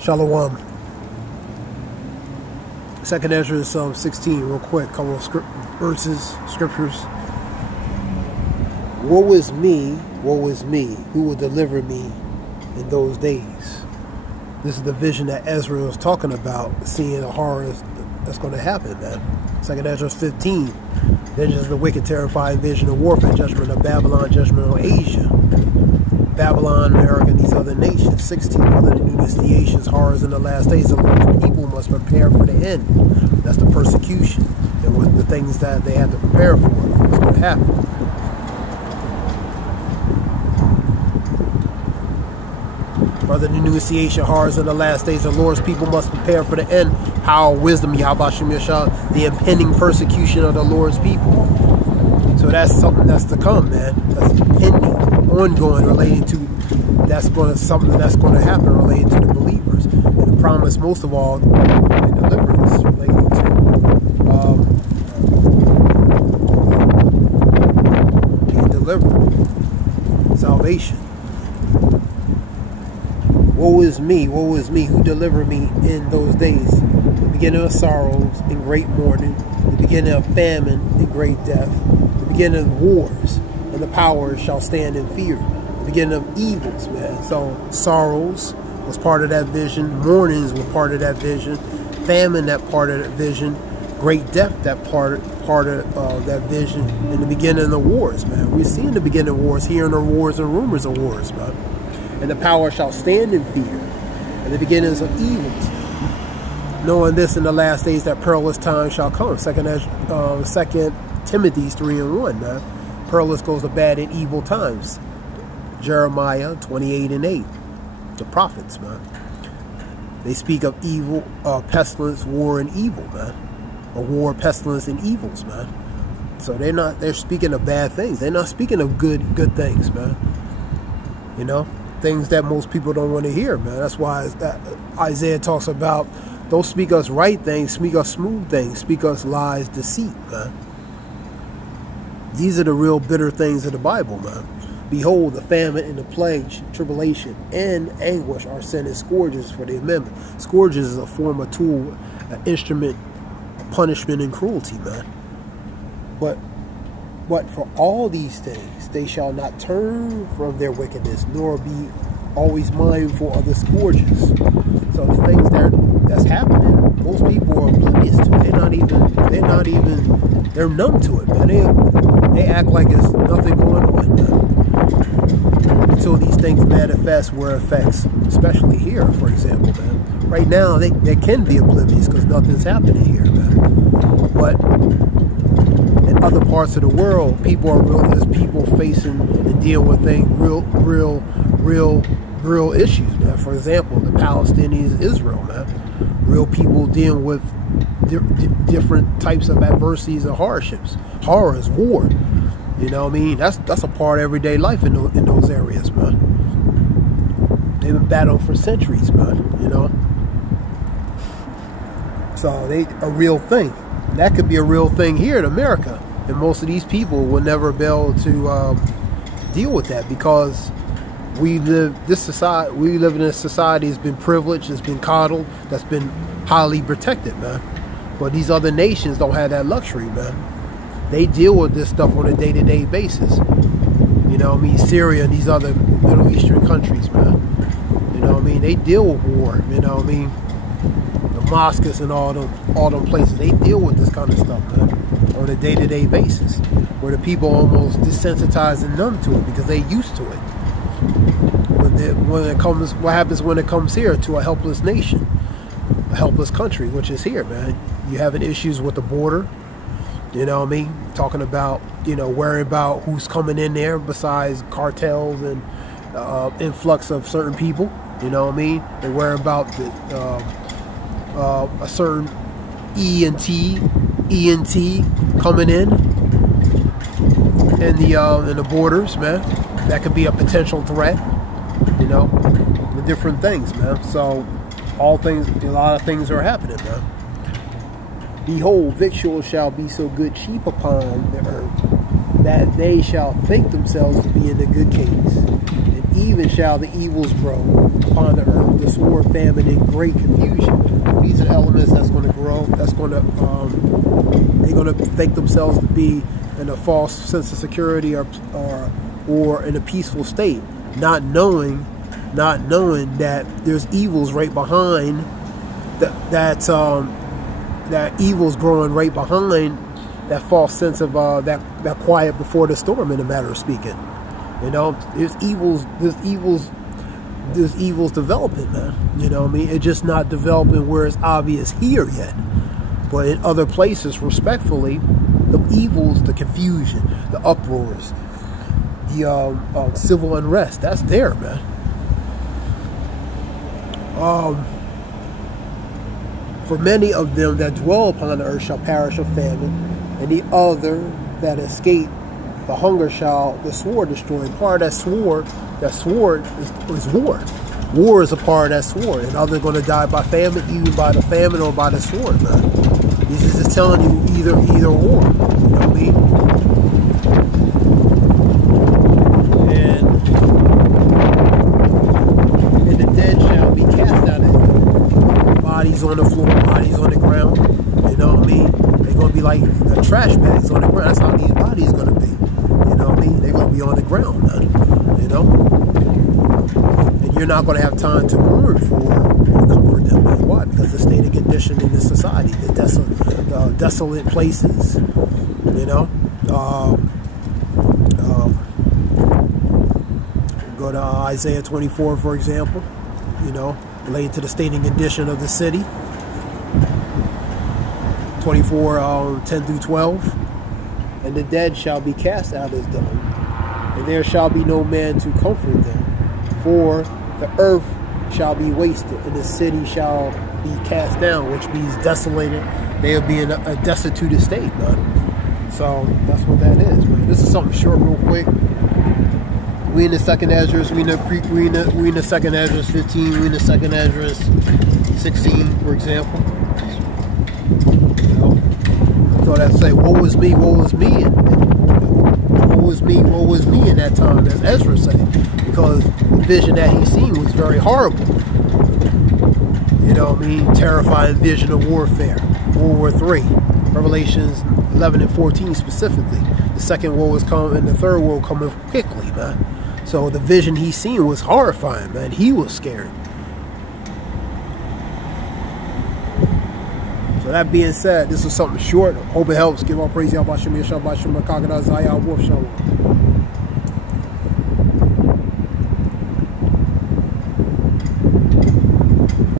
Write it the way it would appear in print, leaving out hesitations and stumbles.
Shalom. 2nd Esdras 16, real quick, couple of scriptures. Woe is me, who will deliver me in those days. This is the vision that Ezra was talking about, seeing the horrors that's going to happen, man. 2nd Esdras 15, vengeance of the wicked, terrifying vision of warfare, judgment of Babylon, judgment on Asia, Babylon, America, and these other nations. 16, other denunciations, horrors in the last days. The Lord's people must prepare for the end. That's the persecution and what the things that they have to prepare for. What's going to happen. Other denunciation, horrors in the last days. The Lord's people must prepare for the end. Power, wisdom, Yahweh Shem Yashah, the impending persecution of the Lord's people. So that's something that's to come, man. That's impending, ongoing, relating to something that's going to happen related to the believers. And the promise, most of all, the deliverance related to being delivered, salvation. Woe is me, who delivered me in those days. The beginning of sorrows and great mourning, the beginning of famine and great death, the beginning of wars, and the powers shall stand in fear. The beginning of evils, man. So sorrows was part of that vision, mournings were part of that vision, famine that part of that vision, great death that part of that vision, and the beginning of the wars, man. We're seeing the beginning of wars, hearing the wars and rumors of wars, man. And the power shall stand in fear, and the beginnings of evils. Knowing this in the last days that perilous times shall come. 2 Timothy 3 and 1, man. Perilous goes to bad and evil times. Jeremiah 28 and 8. The prophets, man. They speak of evil, pestilence, war, and evil, man. A war, pestilence, and evils, man. So they're speaking of bad things. They're not speaking of good things, man. You know? Things that most people don't want to hear, man. That's why Isaiah talks about, don't speak us right things, speak us smooth things, speak us lies, deceit, man. These are the real bitter things of the Bible, man. Behold, the famine and the plague, tribulation, and anguish are sent as scourges for the amendment. Scourges is a form of tool, an instrument of punishment and cruelty, man. But for all these things, they shall not turn from their wickedness, nor be always mindful of the scourges. So the things that's happening, most people are oblivious to. They're numb to it, man. They act like there's nothing going on, man. Until these things manifest where it affects, especially here, for example, man. Right now, they can be oblivious because nothing's happening here, man. But in other parts of the world, there's people facing and dealing with things, real issues, man. For example, the Palestinians, Israel, man. Real people dealing with different types of adversities and hardships, horrors, war. You know what I mean? That's a part of everyday life in those areas, man. They've been battling for centuries, man. You know. So they a real thing. That could be a real thing here in America, and most of these people will never be able to deal with that because we live in a society that's been privileged, that's been coddled, that's been highly protected, man. But these other nations don't have that luxury, man. They deal with this stuff on a day-to-day basis. You know what I mean? Syria and these other Middle Eastern countries, man. You know what I mean? They deal with war. You know what I mean? Damascus and all them places, they deal with this kind of stuff, man, on a day-to-day basis, where the people are almost desensitized and numb to it because they used to it. What happens when it comes here to a helpless nation, a helpless country, which is here, man? You having issues with the border, you know what I mean? Talking about, worrying about who's coming in there besides cartels and influx of certain people, you know what I mean? They're worrying about a certain ENT coming in the borders, man. That could be a potential threat, the different things, man. So a lot of things are happening, man. Behold, victuals shall be so good cheap upon the earth that they shall think themselves to be in a good case. And even shall the evils grow upon the earth, the sword, famine, and great confusion. These are elements that's going to grow. That's going to they're going to think themselves to be in a false sense of security or in a peaceful state, not knowing that there's evils right behind that evil's growing right behind that false sense of that quiet before the storm, in a matter of speaking. You know, there's evils developing, man. You know what I mean? It's just not developing where it's obvious here yet. But in other places, respectfully, the evils, the confusion, the uproars, the civil unrest, that's there, man. For many of them that dwell upon the earth shall perish of famine, and the other that escape the hunger shall the sword destroy. And part of that sword is war. War is a part of that sword. And others are going to die by famine, either by the famine or by the sword, man. This is just telling you either or. You know what I mean? And the dead shall be cast out of it. Bodies on the floor, bodies on the ground. You know what I mean? They're going to be like the trash bags on the ground. That's how these bodies going to be. You know what I mean? They're going to be on the ground, man. You know? And you're not going to have time to mourn for or comfort them, man. Why? Because the state of condition in this society, the desolate places, you know? Go to Isaiah 24, for example, you know, related to the state and condition of the city. 24, 10 through 12. And the dead shall be cast out as dung, and there shall be no man to comfort them. For the earth shall be wasted, and the city shall be cast down, which means desolated. They'll be in a destitute state, man. So that's what that is, man. This is something short, real quick. We in the second Esdras, we in the second Esdras 15, we in the second Esdras 16, for example. You know, so that say, woe is me, woe is me, and woe is me in that time, as Ezra said, because the vision that he seen was very horrible. You know what I mean? Terrifying vision of warfare. World War III, Revelations 11 and 14 specifically. The second war was coming, and the third war coming quickly, man. So the vision he seen was horrifying, man. He was scared. So that being said, this was something short. Hope it helps. Give all praise, Yahweh Shem, Yahweh Shem, Wolf Shalom.